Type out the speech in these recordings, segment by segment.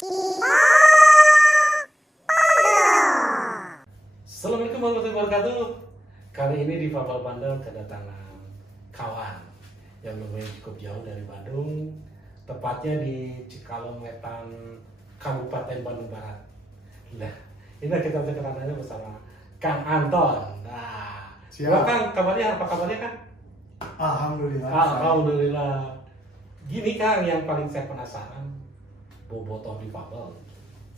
Assalamualaikum warahmatullahi wabarakatuh. Kali ini di Fabel Bandel kedatangan kawan yang lumayan cukup jauh dari Bandung, tepatnya di Cikalong Wetan, Kabupaten Bandung Barat. Nah, ini kita kedatangannya bersama Kang Anton. Nah, Kang, kabarnya apa kabarnya Kang? Alhamdulillah. Alhamdulillah. Gini Kang, yang paling saya penasaran, bobotoh di Fabel.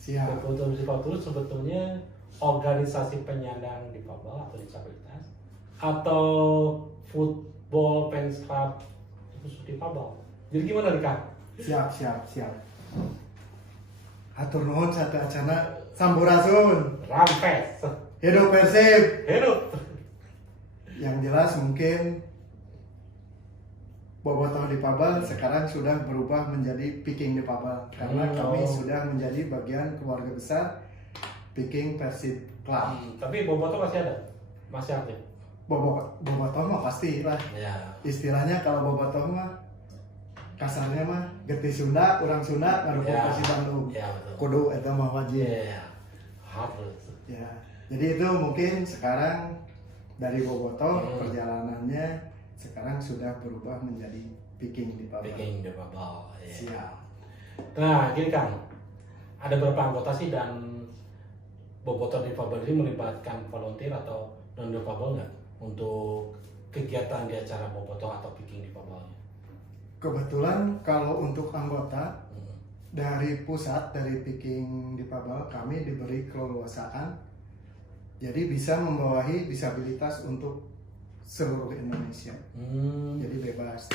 Siap. Bobotoh di Fabel itu sebetulnya organisasi penyandang difabel atau disabilitas atau football fans club khusus difabel. Jadi gimana nih Kang? Siap. Hatur nuhun satu acana sampurasun. Rampes. Hidup Persib. Hidup. Yang jelas mungkin bobotoh difabel sekarang sudah berubah menjadi Piking difabel karena kami sudah menjadi bagian keluarga besar Piking Persib Club. Tapi bobotoh masih ada? Masih aktif? Bobotoh mah pasti lah. Ya. Istilahnya kalau bobotoh mah kasarnya mah geti Sunda, orang Sunda ngadukung Ya. Persib Bandung. Ya betul. Kudu eta mah wajib. Iya. Harus. Ya. Jadi itu mungkin sekarang dari bobotoh perjalanannya sekarang sudah berubah menjadi Piking difabel. Piking difabel. Ya. Siap. Nah, gini Kang. Ada berapa anggota sih dan bobotoh difabel ini melibatkan volunteer atau non difabel nggak untuk kegiatan di acara bobotoh atau Piking difabelnya? Kebetulan kalau untuk anggota dari pusat dari Piking difabel kami diberi keleluasaan jadi bisa membawahi disabilitas untuk seluruh Indonesia. Jadi bebas,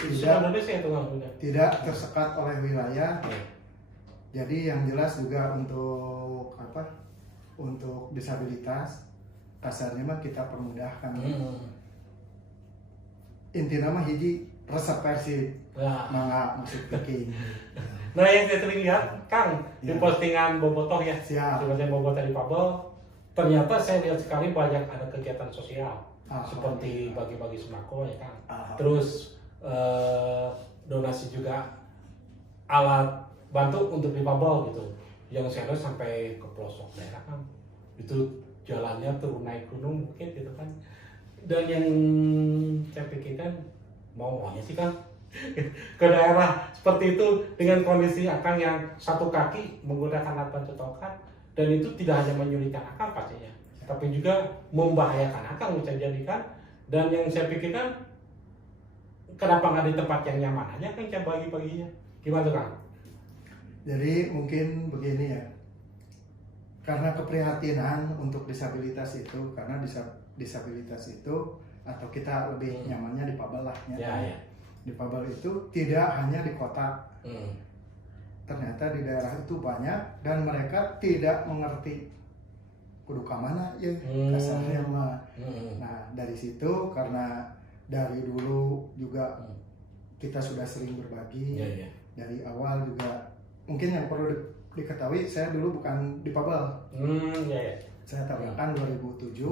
tidak tersekat oleh wilayah. Jadi yang jelas juga untuk apa? Untuk disabilitas kasarnya mah kita permudahkan. Intinya mah hiji resep Persib. Mangga masuk Piking. Nah yang saya sering lihat Kang di postingan bobotoh ya, Siap. di postingan bobotoh difabel, ternyata saya lihat sekali banyak ada kegiatan sosial seperti bagi-bagi sembako ya Kang. Terus donasi juga alat bantu untuk difabel gitu. Yang saya lihat sampai ke pelosok daerah Kang. Itu jalannya turun naik gunung mungkin gitu kan. Dan yang saya pikirkan maunya sih Kang ke daerah seperti itu dengan kondisi Akang yang satu kaki menggunakan alat bantu tongkat dan itu tidak hanya menyulitkan Akang pastinya, tapi juga membahayakan Akang bisa jadikan. Dan yang saya pikirkan kenapa nggak di tempat yang nyaman aja Kang saya bagi-baginya, gimana tuh Kang? Jadi mungkin begini ya, karena keprihatinan untuk disabilitas itu, karena disabilitas itu atau kita lebih nyamannya difabel lah ya. Difabel itu tidak hanya di kota, ternyata di daerah itu banyak dan mereka tidak mengerti kudu kamana ya kasarnya mah. Nah dari situ karena dari dulu juga kita sudah sering berbagi dari awal juga. Mungkin yang perlu diketahui, saya dulu bukan difabel. Saya tabrakan 2007.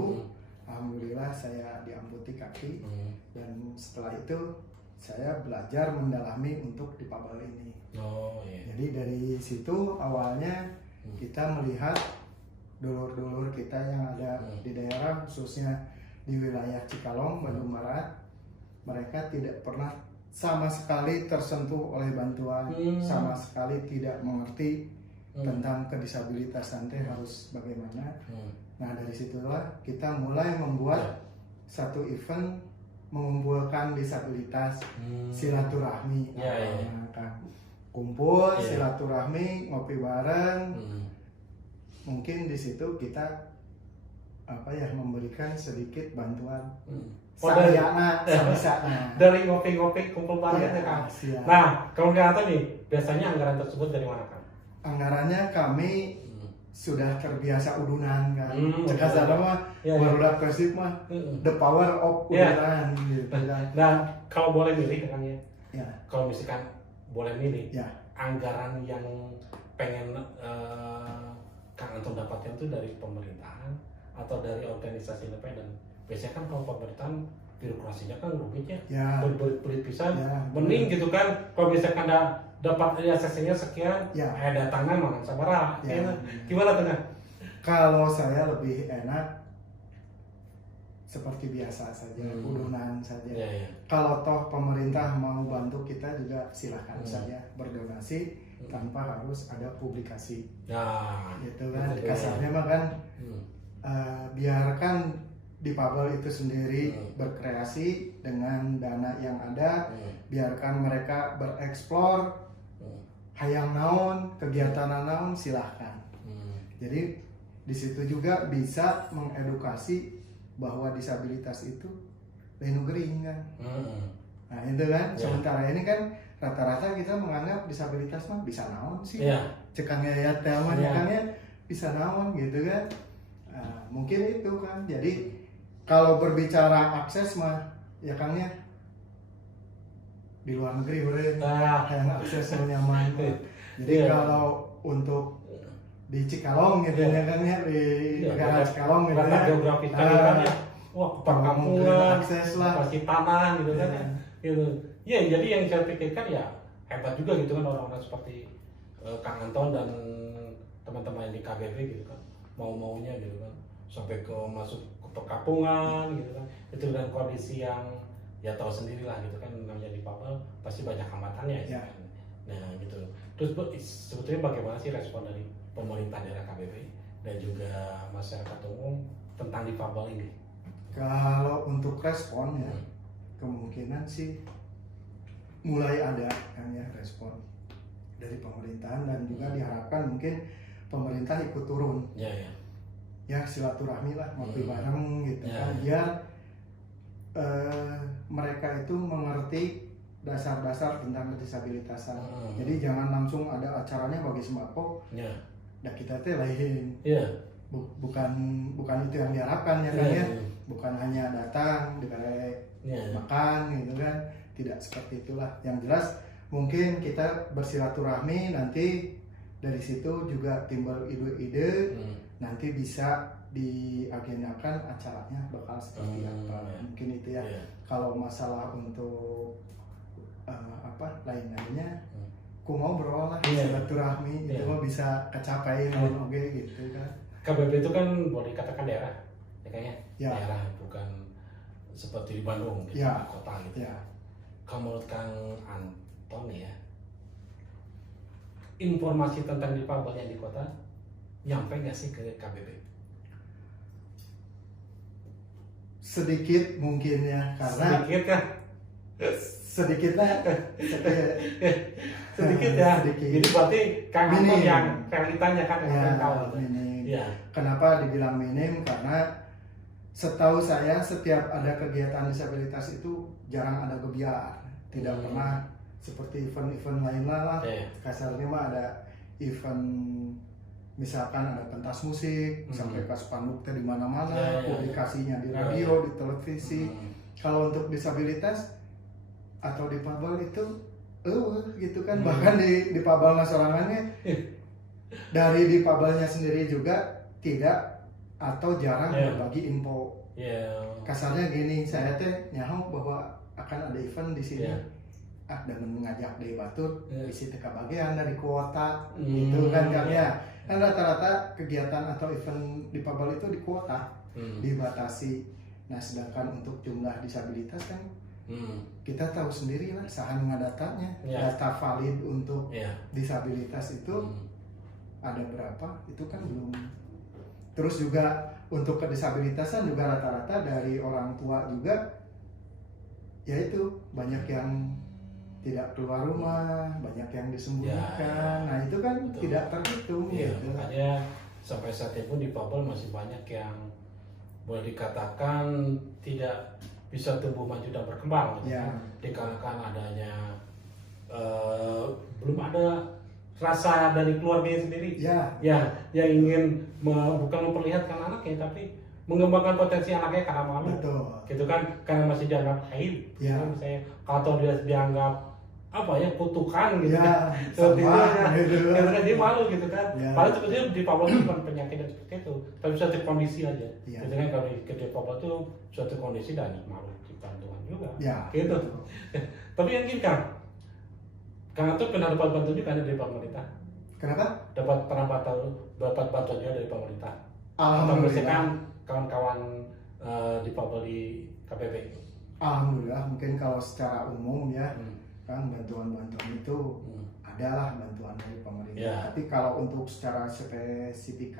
Alhamdulillah saya diamputi kaki. Dan setelah itu saya belajar mendalami untuk difabel ini. Jadi dari situ awalnya kita melihat dulur-dulur kita yang ada di daerah, khususnya di wilayah Cikalong, Bandung Barat. Mereka tidak pernah sama sekali tersentuh oleh bantuan, sama sekali tidak mengerti tentang kedisabilitasan harus bagaimana. Nah dari situlah kita mulai membuat satu event mengumpulkan disabilitas, silaturahmi, kumpul silaturahmi, ngopi bareng. Mungkin di situ kita memberikan sedikit bantuan. Dari ngopi-ngopi kumpul bareng ya Kang. Nah, kalau kelihatan nih, biasanya anggaran tersebut dari mana Kang? Anggarannya kami sudah terbiasa udunan kan. Cekasana mah barudak Persib mah the power of udunan gitu kan. Nah, kalau boleh milih Kang ya. Ya. Kalau misalkan boleh milih, ya. Anggaran yang pengen Kang Anton dapatkan itu dari pemerintahan atau dari organisasi independen. Biasanya kan kalau pemerintahan birokrasinya kan rumitnya, berbelit-belit pisan, mending gitu kan. Kalau misalkan dapat ACC-nya sekian, datangnya makan sabaraha. Gimana tuh? Kalau saya lebih enak seperti biasa saja, udunan saja. Kalau toh pemerintah mau bantu kita juga silahkan saja berdonasi tanpa harus ada publikasi. Gitu kan, kasarnya mah kan biarkan difabel itu sendiri berkreasi dengan dana yang ada, biarkan mereka bereksplor, hayang naon, kegiatan naon silahkan. Jadi di situ juga bisa mengedukasi bahwa disabilitas itu lain gering kan. Nah itu kan, sementara ini kan rata-rata kita menganggap disabilitas mah bisa naon sih, cekangnya ya teman cekangnya bisa naon gitu kan. Mungkin itu kan, jadi kalau berbicara akses mah ya kangnya di luar negeri boleh yang akses nyaman. Jadi kalau untuk di Cikalong gitu ya kan ya, di negara Cikalong gitu ya, geografis kan ya, perkampungan, akses lah, masih tanah gitu kan gitu. Ya jadi yang saya pikirkan ya hebat juga gitu kan orang-orang seperti Kang Anton dan teman-teman yang di KBB gitu kan, mau-maunya gitu kan sampai ke masuk ke perkampungan gitu kan, itu dengan kondisi yang ya tahu sendiri lah gitu kan, namanya di Papua pasti banyak hambatannya ya. Nah gitu. Terus sebetulnya bagaimana sih respon dari pemerintah daerah KBB dan juga masyarakat umum tentang difabel ini? Kalau untuk respon ya kemungkinan sih mulai ada kan ya respon dari pemerintahan, dan juga diharapkan mungkin pemerintah ikut turun. Ya silaturahmi lah, ngopi bareng gitu kan, biar mereka itu mengerti dasar-dasar tentang kedisabilitasan. Jadi jangan langsung ada acaranya bagi sembako. Nah kita teh lain. Bukan itu yang diharapkan ya kan ya. Bukan hanya datang diberi makan gitu kan. Tidak seperti itulah. Yang jelas mungkin kita bersilaturahmi, nanti dari situ juga timbul ide-ide. Nanti bisa diagendakan acaranya bakal seperti apa. Mungkin itu ya. Kalau masalah untuk lain-lainnya ku ngobrol lah, silaturahmi itu mah bisa kecapai oke gitu kan. KBB itu kan boleh dikatakan daerah ya kayaknya, daerah bukan seperti di Bandung gitu, di kota gitu. Kalau menurut Kang Anton ya, informasi tentang difabel yang di kota nyampe nggak sih ke KBB? Sedikit mungkin ya, karena sedikit ya. Jadi berarti Kang Anton yang realitanya kan yang tahu. Kenapa dibilang minim? Karena setahu saya setiap ada kegiatan disabilitas itu jarang ada gebiar, tidak pernah seperti event-event lain lah. Kasarnya mah ada event, misalkan ada pentas musik, sampai ke spanduk di mana-mana, publikasinya di radio, di televisi. Kalau untuk disabilitas atau difabel itu gitu kan, bahkan di difabel sorangannya dari difabelnya sendiri juga tidak atau jarang berbagi info. Kasarnya gini, saya teh nyaho bahwa akan ada event di sini, dan mengajak dari Batur isi teka bagian dari kuota gitu kan ya. Kan rata-rata kegiatan atau event difabel itu di kuota dibatasi. Nah sedangkan untuk jumlah disabilitas kan kita tahu sendiri lah, sahan ngadatanya data valid untuk disabilitas itu ada berapa, itu kan belum. Terus juga untuk kedisabilitasan juga rata-rata dari orang tua juga, yaitu banyak yang tidak keluar rumah, banyak yang disembunyikan. Nah itu kan tidak terhitung gitu. Makanya sampai saat ini pun difabel masih banyak yang boleh dikatakan tidak bisa tumbuh maju dan berkembang, dikarenakan adanya belum ada rasa dari keluarganya sendiri, yang ingin bukan memperlihatkan anaknya, tapi mengembangkan potensi anaknya karena malu, gitu kan, karena masih dianggap aib, misalnya kalau dia dianggap kutukan gitu kan, seperti itu kan dia malu gitu kan. Padahal sebetulnya difabel itu bukan penyakit dan seperti itu, tapi suatu kondisi aja. Gitu kan, kalau di difabel itu suatu kondisi dan malu ciptaan Tuhan juga, gitu. Tapi yang gini kan, Kang Anton pernah dapat bantuan juga dari pemerintah? Kenapa? Pernah dapat bantuan juga dari pemerintah? Atau Alhamdulillah. misalkan kawan-kawan difabel di KPB? Alhamdulillah, mungkin kalau secara umum ya, kan bantuan-bantuan itu adalah bantuan dari pemerintah. Ya. Tapi kalau untuk secara spesifik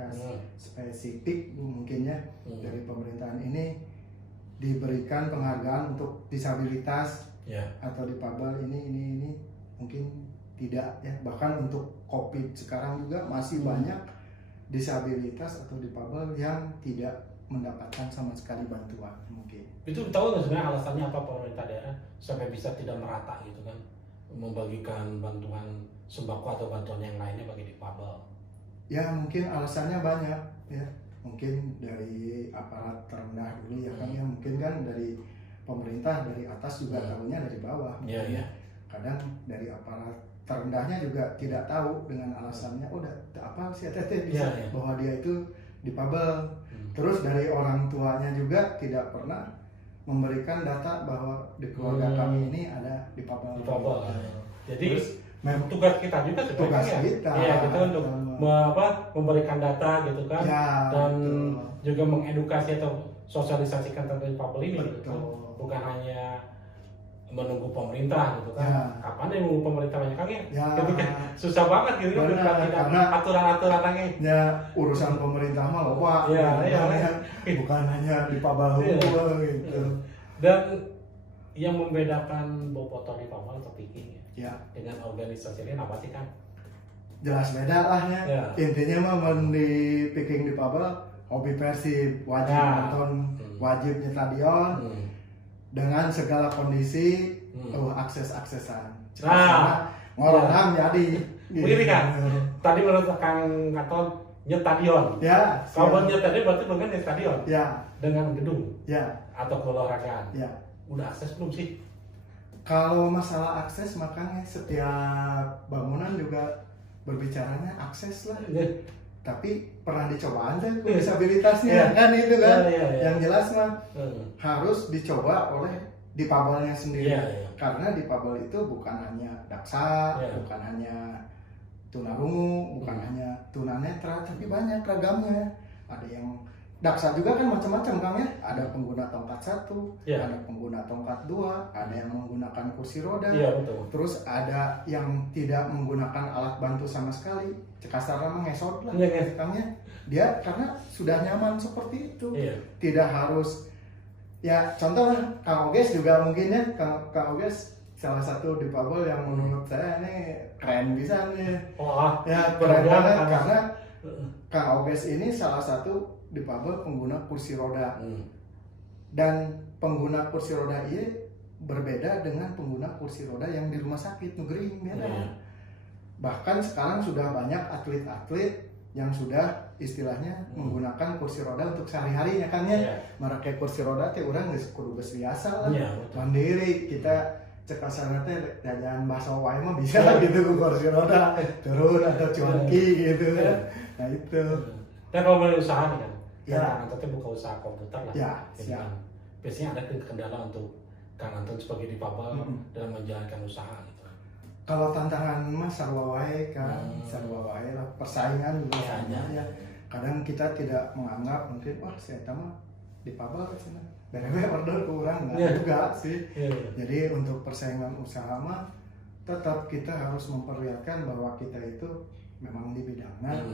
mungkinnya dari pemerintahan ini diberikan penghargaan untuk disabilitas atau difabel ini mungkin tidak ya. Bahkan untuk COVID sekarang juga masih banyak disabilitas atau difabel yang tidak mendapatkan sama sekali bantuan mungkin. Itu tahu nggak sebenarnya alasannya apa pemerintah daerah sampai bisa tidak merata gitu kan, membagikan bantuan sembako atau bantuan yang lainnya bagi difabel? Ya mungkin alasannya banyak ya, mungkin dari aparat terendah dulu ya kan ya, mungkin kan dari pemerintah dari atas juga tahunya dari bawah. Kadang dari aparat terendahnya juga tidak tahu dengan alasannya udah apa sih teteh bisa bahwa dia itu difabel. Terus dari orang tuanya juga tidak pernah memberikan data bahwa di keluarga kami ini ada difabel. Jadi tugas kita juga sebenarnya kita untuk memberikan data gitu kan, dan juga mengedukasi atau sosialisasikan tentang difabel ini gitu. Bukan hanya menunggu pemerintah gitu kan. Kapan yang menunggu pemerintah banyak kan ya? Gitu kan. Susah banget gitu kan, karena aturan-aturan lagi. Ya urusan pemerintah mah lupa. Bukan hanya difabel gitu. Dan yang membedakan Bobotoh difabel atau Viking dengan organisasi lain apa sih kan? Jelas beda lah ya. Intinya mah di Viking difabel hobi Persib, wajib nonton, wajib di stadion. Dengan segala kondisi, akses-aksesan. Ngorong jadi. Begini kan, tadi menurut Kang Anton nyet stadion. Kalau nyet tadi berarti bukan di stadion. Dengan gedung. Atau keolahragaan. Udah akses belum sih? Kalau masalah akses makanya setiap bangunan juga berbicaranya akses lah. Tapi pernah dicoba aja disabilitasnya kan itu kan. Yang jelas mah harus dicoba oleh difabelnya sendiri. Karena difabel itu bukan hanya daksa, bukan hanya tunarungu, bukan hanya tunanetra, tapi banyak ragamnya. Ada yang daksa juga kan macam-macam kan ya. Ada pengguna tongkat 1, ada pengguna tongkat 2, ada yang menggunakan kursi roda. Terus ada yang tidak menggunakan alat bantu sama sekali. Kasarnya mengesot lah dia karena sudah nyaman seperti itu. Tidak harus ya, contoh Kang Oges juga mungkin ya, Kang Oges salah satu difabel yang menurut saya ini keren bisa nih. Keren banget karena Kang Oges ini salah satu difabel pengguna kursi roda. Dan pengguna kursi roda ini berbeda dengan pengguna kursi roda yang di rumah sakit negeri beda. Bahkan sekarang sudah banyak atlet-atlet yang sudah istilahnya menggunakan kursi roda untuk sehari-hari ya kan ya. Merakai kursi roda teh urang geus kudu geus biasa lah. Mandiri kita cek kasarna teh jajan bakso wae mah bisa gitu ku kursi roda turun atau cuanki gitu kan. Nah itu. Dan kalau mulai usaha nih kan. Kang Anton buka usaha komputer lah. Biasanya ada kendala untuk Kang Anton sebagai difabel dalam menjalankan usaha gitu. Kalau tantangan mah sarwa wae kan, sarwa wae lah, persaingan juga sama ya. Kadang kita tidak menganggap mungkin saya mah difabel cenah. Berewe order kurang enggak juga sih. Jadi untuk persaingan usaha mah tetap kita harus memperlihatkan bahwa kita itu memang di bidangnya,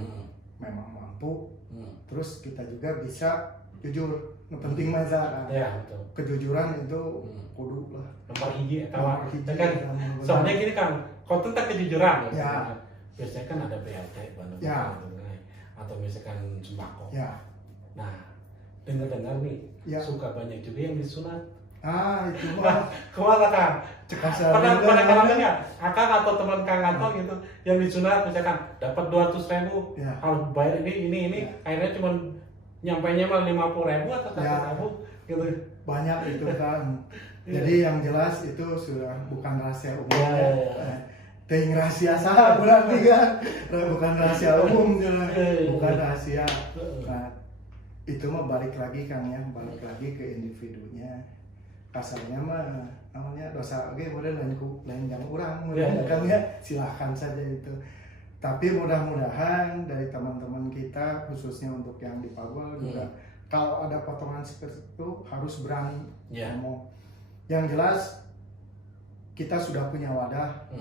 memang mampu. Terus kita juga bisa jujur. Penting mah kejujuran itu kudu lah. Nomor hiji kan soalnya gini kan, kalau tentang kejujuran biasanya kan ada BLT atau misalkan sembako. Nah, dengar nih suka banyak juga yang disunat. Itu mah kemana Kang? Pada kalangannya Akang atau teman Kang Anton gitu yang disunat misalkan dapat 200.000 harus bayar ini akhirnya cuma nyampainya mah 50.000 atau 100.000 gitu. Banyak itu kan. Jadi yang jelas itu sudah bukan rahasia umum. Ting rahasia sah berarti kan. Bukan rahasia umum bukan rahasia. Nah, itu mah balik lagi Kang ya, balik lagi ke individunya. Kasarnya mah namanya dosa oke model lain yang kurang kan ya silahkan saja itu. Tapi mudah-mudahan dari teman-teman kita khususnya untuk yang difabel juga kalau ada potongan seperti itu harus berani ngomong. Yang jelas kita sudah punya wadah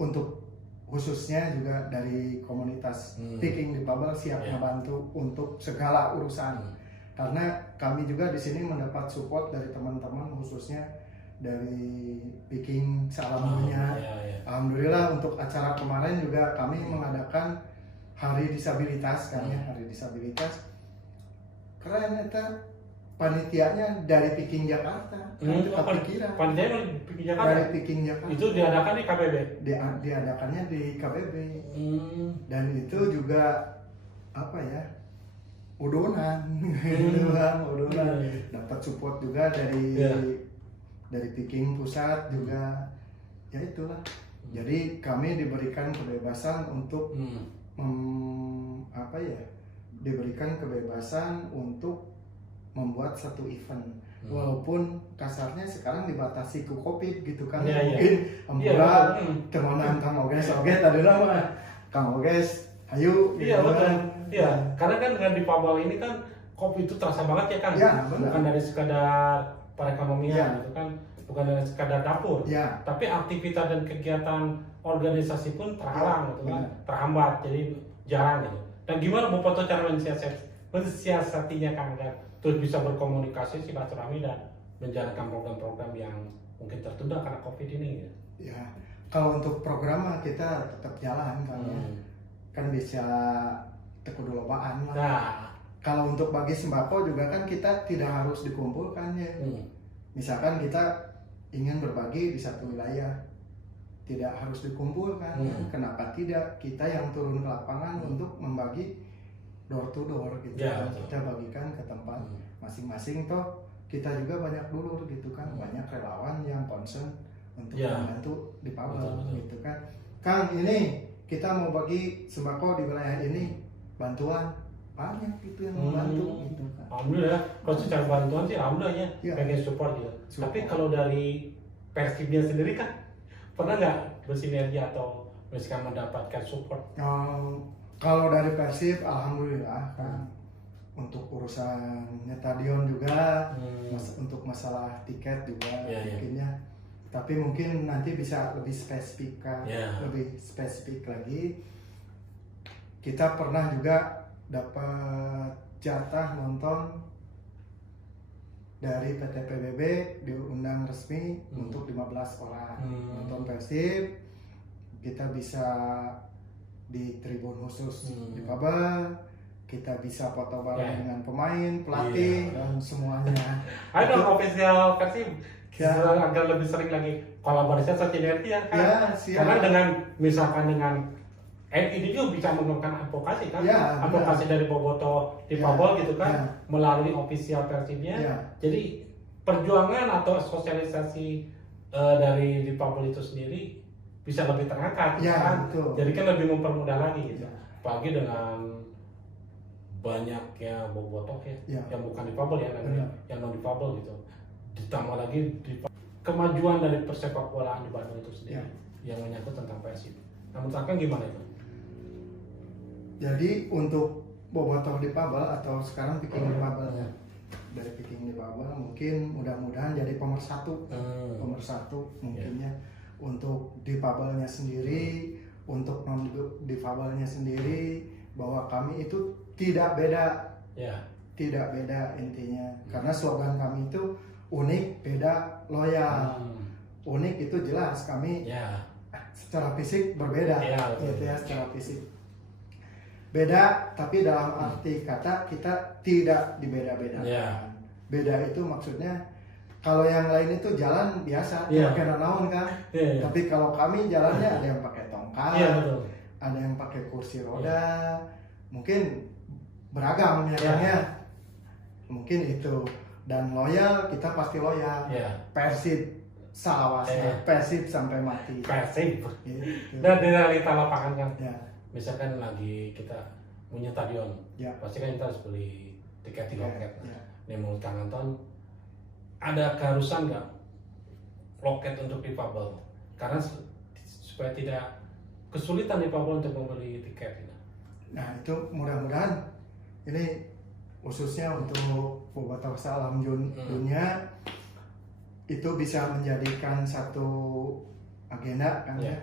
untuk khususnya juga dari komunitas Speaking Difabel siap membantu untuk segala urusan. Karena kami juga di sini mendapat support dari teman-teman khususnya dari Speaking Salamunya. Alhamdulillah untuk acara kemarin juga kami mengadakan Hari Disabilitas kan ya, Hari Disabilitas. Keren itu panitianya dari Speaking Jakarta. Kepikiran. Panitia dari Speaking Jakarta. Dari Speaking Jakarta. Itu diadakan di KBB. Diadakannya di KBB. Dan itu juga apa ya? Udonan. Dapat support juga dari Speaking pusat juga. Ya itulah. Jadi kami diberikan kebebasan untuk diberikan kebebasan untuk membuat satu event. Walaupun kasarnya sekarang dibatasi ke COVID gitu kan. Mungkin ampura temenan Kang Oges tadi mah Kang Oges ayo iya betul. Iya, karena kan dengan difabel ini kan COVID itu terasa banget ya kan. Bukan dari sekadar perekonomian gitu kan. Bukan dari sekadar dapur, tapi aktivitas dan kegiatan organisasi pun terhalang, gitu kan, terhambat, jadi jarang gitu. Dan gimana Bu Poto cara mensiasatinya Kang agar terus bisa berkomunikasi, silaturahmi dan menjalankan program-program yang mungkin tertunda karena COVID ini? Gitu. Ya, kalau untuk program kita tetap jalan kan bisa tekudu lobaan lah. Nah, kalau untuk bagi sembako juga kan kita tidak harus dikumpulkan ya. Misalkan kita ingin berbagi di satu wilayah, tidak harus dikumpulkan. Kenapa tidak? Kita yang turun ke lapangan untuk membagi door to door gitu. Kita bagikan ke tempat masing-masing. Toh kita juga banyak dulur gitu kan, banyak relawan yang concern untuk membantu difabel gitu kan. Kang, ini kita mau bagi sembako di wilayah ini, bantuan banyak gitu yang membantu gitu kan. Alhamdulillah, kalau secara bantuan sih alhamdulillah ya, pengen support gitu. Tapi kalau dari Persibnya sendiri kan pernah nggak bersinergi atau misalkan mendapatkan support? Kalau dari Persib alhamdulillah kan untuk urusan stadion juga, untuk masalah tiket juga mungkinnya. Tapi mungkin nanti bisa lebih spesifik lebih spesifik lagi. Kita pernah juga dapat jatah nonton dari PT PBB diundang resmi untuk 15 orang nonton Persib. Kita bisa di tribun khusus di Pabel, kita bisa foto bareng dengan pemain, pelatih dan semuanya. Ayo official Persib agar lebih sering lagi kolaborasi atau sinergi ya kan? Karena dengan misalkan dengan ini juga bisa menggunakan advokasi kan, advokasi dari Boboto di Pabel gitu kan, melalui official Persibnya. Jadi perjuangan atau sosialisasi dari di Pabel itu sendiri bisa lebih terangkat, kan? Jadi kan lebih mempermudah lagi gitu. Apalagi dengan banyaknya Boboto yang bukan di Pabel yang non di Pabel gitu. Ditambah lagi kemajuan dari persepak bolaan di Bandung itu sendiri yang menyangkut tentang Persib. Nah, menurut Akang gimana itu? Jadi untuk Bobotoh di Pabel atau sekarang Speaking Difabel dari Speaking Difabel mungkin mudah-mudahan jadi pemersatu mungkinnya untuk difabelnya sendiri, untuk non difabelnya sendiri, bahwa kami itu tidak beda intinya. Karena slogan kami itu unik, beda, loyal. Unik itu jelas kami secara fisik berbeda gitu ya, secara fisik beda, tapi dalam arti kata kita tidak dibeda-bedakan. Beda itu maksudnya kalau yang lain itu jalan biasa pakai naon kan, tapi kalau kami jalannya ada yang pakai tongkat, ada yang pakai kursi roda, mungkin beragam ya. Mungkin itu. Dan loyal, kita pasti loyal. Persib salawasnya, Persib sampai mati. Persib. Gitu. Dan di realita lapangan kan. Misalkan lagi kita punya stadion, pasti kan kita harus beli tiket di loket. Nih menurut Kang Anton, ada keharusan nggak loket untuk difabel karena supaya tidak kesulitan difabel untuk membeli tiket. Nah itu mudah-mudahan ini khususnya untuk Bobotoh Salam Dunia itu bisa menjadikan satu agenda kan ya.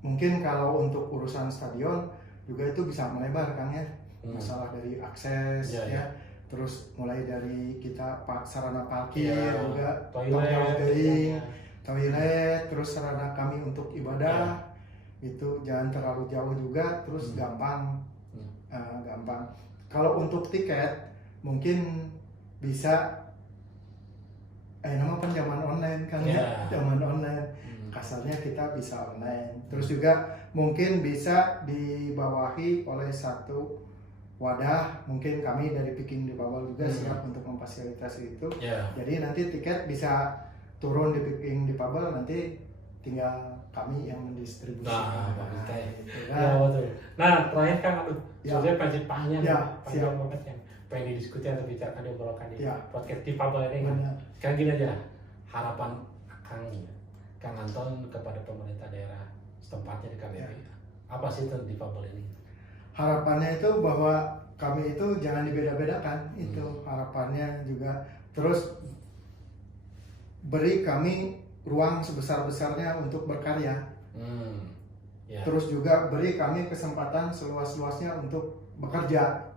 Mungkin kalau untuk urusan stadion juga itu bisa melebar kan ya, masalah dari akses ya. Terus mulai dari kita sarana parkir juga, toilet, terus sarana kami untuk ibadah itu jangan terlalu jauh juga, terus gampang. Kalau untuk tiket mungkin bisa nama kan zaman online kan ya, zaman online. Kasarnya kita bisa online. Terus juga mungkin bisa dibawahi oleh satu wadah, mungkin kami dari Picking Difabel juga siap untuk memfasilitasi itu. Jadi nanti tiket bisa turun di Picking Difabel, nanti tinggal kami yang mendistribusikan. Nah, terakhir kan sebenarnya panjang banget yang pengen didiskusi atau bicarakan diobrolan di podcast Difabel ini. Sekarang gini aja, harapan Kang Anton kepada pemerintah daerah setempatnya di KBP. Apa sih tentang Difabel ini? Harapannya itu bahwa kami itu jangan dibeda-bedakan, itu harapannya juga. Terus beri kami ruang sebesar-besarnya untuk berkarya. Terus juga beri kami kesempatan seluas-luasnya untuk bekerja.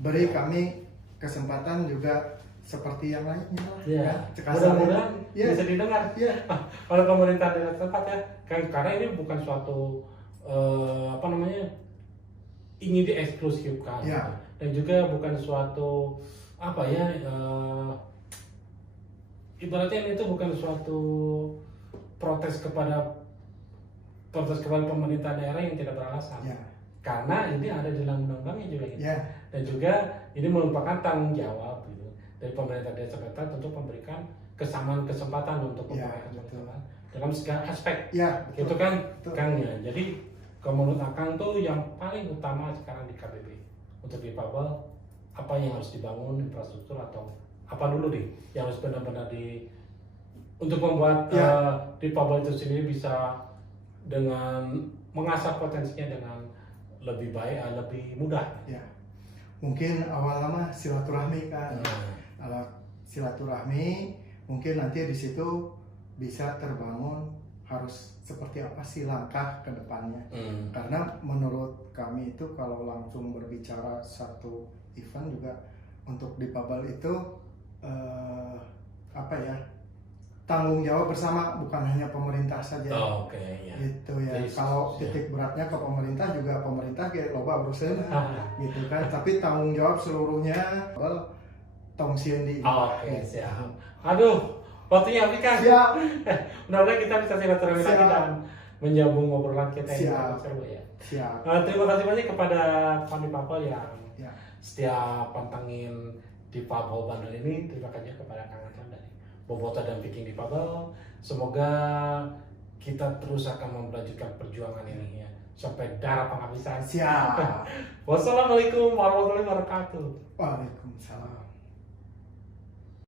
Beri kami kesempatan juga seperti yang lainnya. Mudah-mudahan bisa didengar oleh pemerintah daerah tempat ya. Karena ini bukan suatu ingin dieksklusifkan dan juga bukan suatu ibaratnya itu bukan suatu protes kepada pemerintah daerah yang tidak beralasan. Karena ini ada di dalam undang-undangnya juga dan juga ini merupakan tanggung jawab dari pemerintah daerah setempat untuk memberikan kesamaan kesempatan untuk pemerintah dalam segala aspek. Itu kan Kang ya. Jadi menurut Akang tuh yang paling utama sekarang di KBP untuk Difabel apa yang harus dibangun, infrastruktur atau apa dulu nih yang harus benar-benar untuk membuat Difabel itu sendiri bisa dengan mengasah potensinya dengan lebih baik, lebih mudah. Mungkin awal-lama silaturahmi kan. Silaturahmi mungkin nanti di situ bisa terbangun harus seperti apa sih langkah ke depannya. Karena menurut kami itu kalau langsung berbicara satu event juga untuk Difabel itu tanggung jawab bersama, bukan hanya pemerintah saja. Gitu ya. Jadi, kalau titik beratnya ke pemerintah juga pemerintah kayak loba urusan gitu kan. Tapi tanggung jawab seluruhnya tong sieun. Siap. Aduh, waktunya habis kan? Siap. Mudah-mudahan kita bisa silaturahmi lagi dan menyambung obrolan kita ini. Siap. Terima kasih banyak kepada Pak Difabel yang setiap pantengin Difabel Bandel ini. Terima kasih kepada Kang Anton dari Bobotoh dan Picking Difabel. Semoga kita terus akan melanjutkan perjuangan ini sampai darah penghabisan. Siap. Wassalamualaikum warahmatullahi wabarakatuh. Waalaikumsalam.